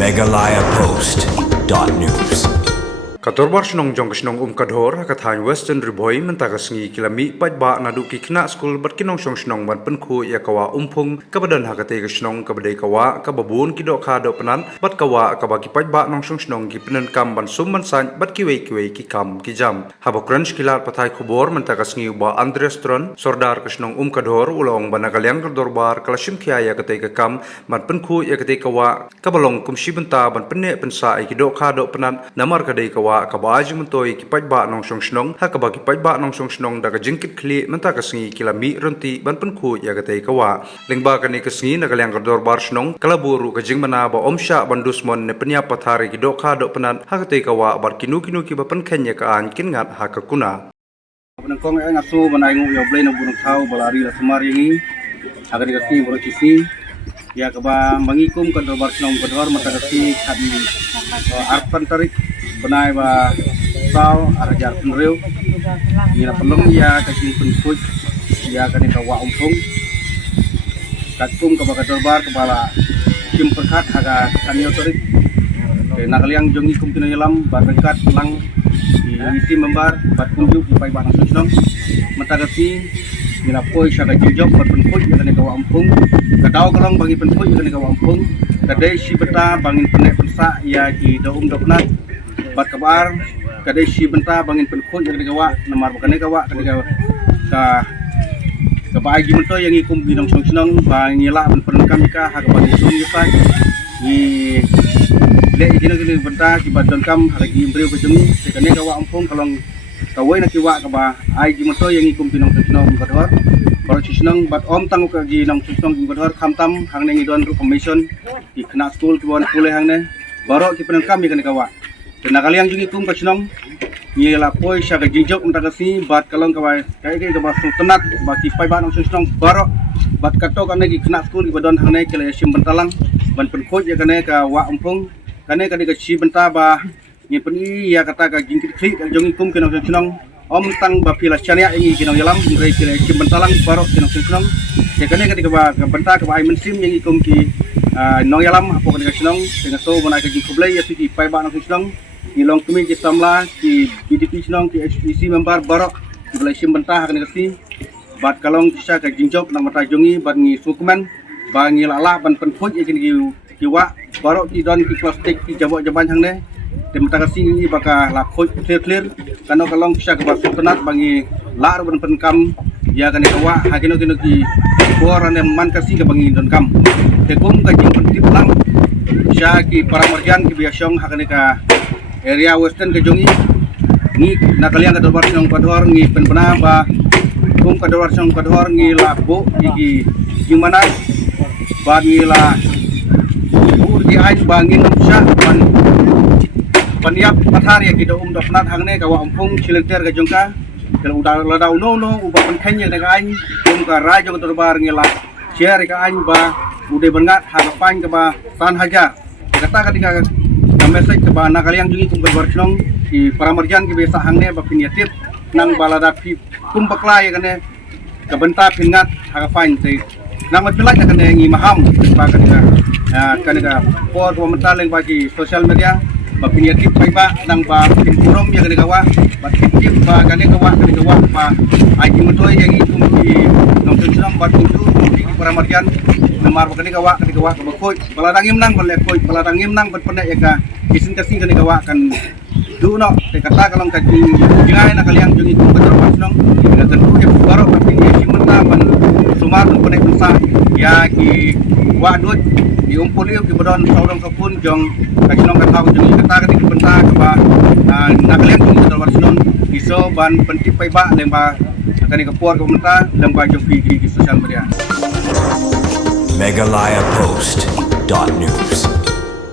megalayapost.news Katorbar senong jong kesenong kadhor kathan Western Riboy mentagasngi kilami pajba nadu ki kna school berkinong song senong ban penku ya kawa umpung kabadan hakate kesenong kabadai kawa kababun kido khado penan bat kawa kabaki pajba nong song senong ki penen kam ban summan san bat kiwei ki kam ki jam habo crunch kilar pathai khobor mentagasngi ba Andrestron sordar kesenong kadhor ulong banagalyang kadorbar kalashim khia ya kate ka kam ban penku ya kate kawa kabalong kumsi benta ban penne pensa kido khado penan namar kadai kawa kabaji mentoi ki pajba nong song snong ha kabaki pajba nong song snong daga jingkit kli menta kasngi kilami ronti ban penku ya gatai kawa lengba kani kasngi nagalyang kador bar snong kalaburu ka jingmana ba omsha bandusmon ne penya pathari ki dokha do penan ha gatai kawa bar kinu ki ba penkenya ka an kin ngat ha ka kuna Penengkong ay ngaso banay ng yoblay ng bunong tao balari la sumari agar dikasih boro cisi ya kaba mangikum kador bar snong kador matagasi kadi arpan tarik benai ba tau arajar penriu ila pelong ya kajing penkuj ya kani kawa umpung katum ka bakadorbar kepala kim perkat haga kanio torik ke nakaliang jongi kum tinayalam barengkat lang di isi membar bat kunjuk di pai banang susnong matagasi ila poi saga jijok bat penkuj ya kani kawa umpung kadau kalong bagi penkuj ya kani kawa umpung kadai si beta bangin penek pensa ya di daum doknat bat kabar kadai si benta bangin penkhun yang digawa namar bukan digawa ka baagi mento yang ikum bidong song bangila ben perenkam ka ha bagi sum yusa ni le igina gini benta ki badon kam haragi imbreu bejungi sekane gawa ampung kalong kawai na kiwa ka ba ai gi mento yang ikum bidong song kadhor kalau sisnong bat om tangu ka gi nong song kadhor khamtam hang nengi don ru commission di kena school ki bon kule hang ne baro ki perenkam kan gawa Nakaliang juga kum kacinong ni lapoi syaga jinjok mentagasi bat kalong kawai kai ka basu tenat baki pai ban susnong baro bat kato kan lagi kena school di badon hangne kele sim bentalang ban penkhoj ya kane ka wa umpung kane ka si benta ba ni peni ya kata ka jingkit klik jongi kum kenong susnong om tang ba pila chania ingi kenong yalam ngai kele sim bentalang baro kenong susnong ya kane ka ba benta ka ai mensim yang ikum ki nong yalam apo ka sunong dengan so banai ka jingkublai ya ti pai ban susnong Ilong kami di samla di BDP senong di HPC member barok di Malaysia bentah akan kasi bat kalong bisa ke jinjok nama tajongi bat ngi sukuman bangi lala ban penkhoj ikin kiwa barok di don di plastik di jabok jaban hang ne di mata kasi ini baka la khoj clear kano kalong bisa ke basu tenat bangi lar ban penkam ya kan kawa hagino kino ki boran yang man kasi ke bangi don kam tekum ka jing pentip lang bisa ki para marjan ki biasyong hakan ka area western kejongi ni nakaliang kador sinong kador ngi penpena ba kum kador sinong kador ngi labo iki gimana ba ngi la urdi ai bangin sya paniap pathar ya kido doknat hangne kawa ampung cilenter ke jongka kalau udah ladau no uba penkenya ka ai kum ka rajo kador bar ngi la share ka ai ba ude bengat harapan ke ba tan hajar kata ketika message ke bana kalian juga kum berbarcong di para marjan ke biasa hangne ba piniatip nang balada pi kum baklay kane ke benta pingat harapan te nang matpilak ka kane ngi maham ba ka por ko mental yang bagi sosial media ba piniatip ba nang ba pinpurom ya kane gawa ba tip ba kane gawa ba aji motoy yang ikum di nong tunang ba tutu di para marjan namar ba kane gawa ka bakoj baladangim nang balekoj baladangim nang berpendek ya ka isin kasih kani gawa kan duno te kata kalong kaji jingai na kaliang jungi kum betul pasnong ina tentu ya baro tapi ni simenta ban sumar pun penek pensa ya ki wadut di umpul iu ki bodon saudong sopun jong kacinong katau jungi kata kati benta ka na kaliang jungi betul pasnong iso ban pentip pai ba lemba kani kepuar ke menta lemba jong di sosial media megalayapost.news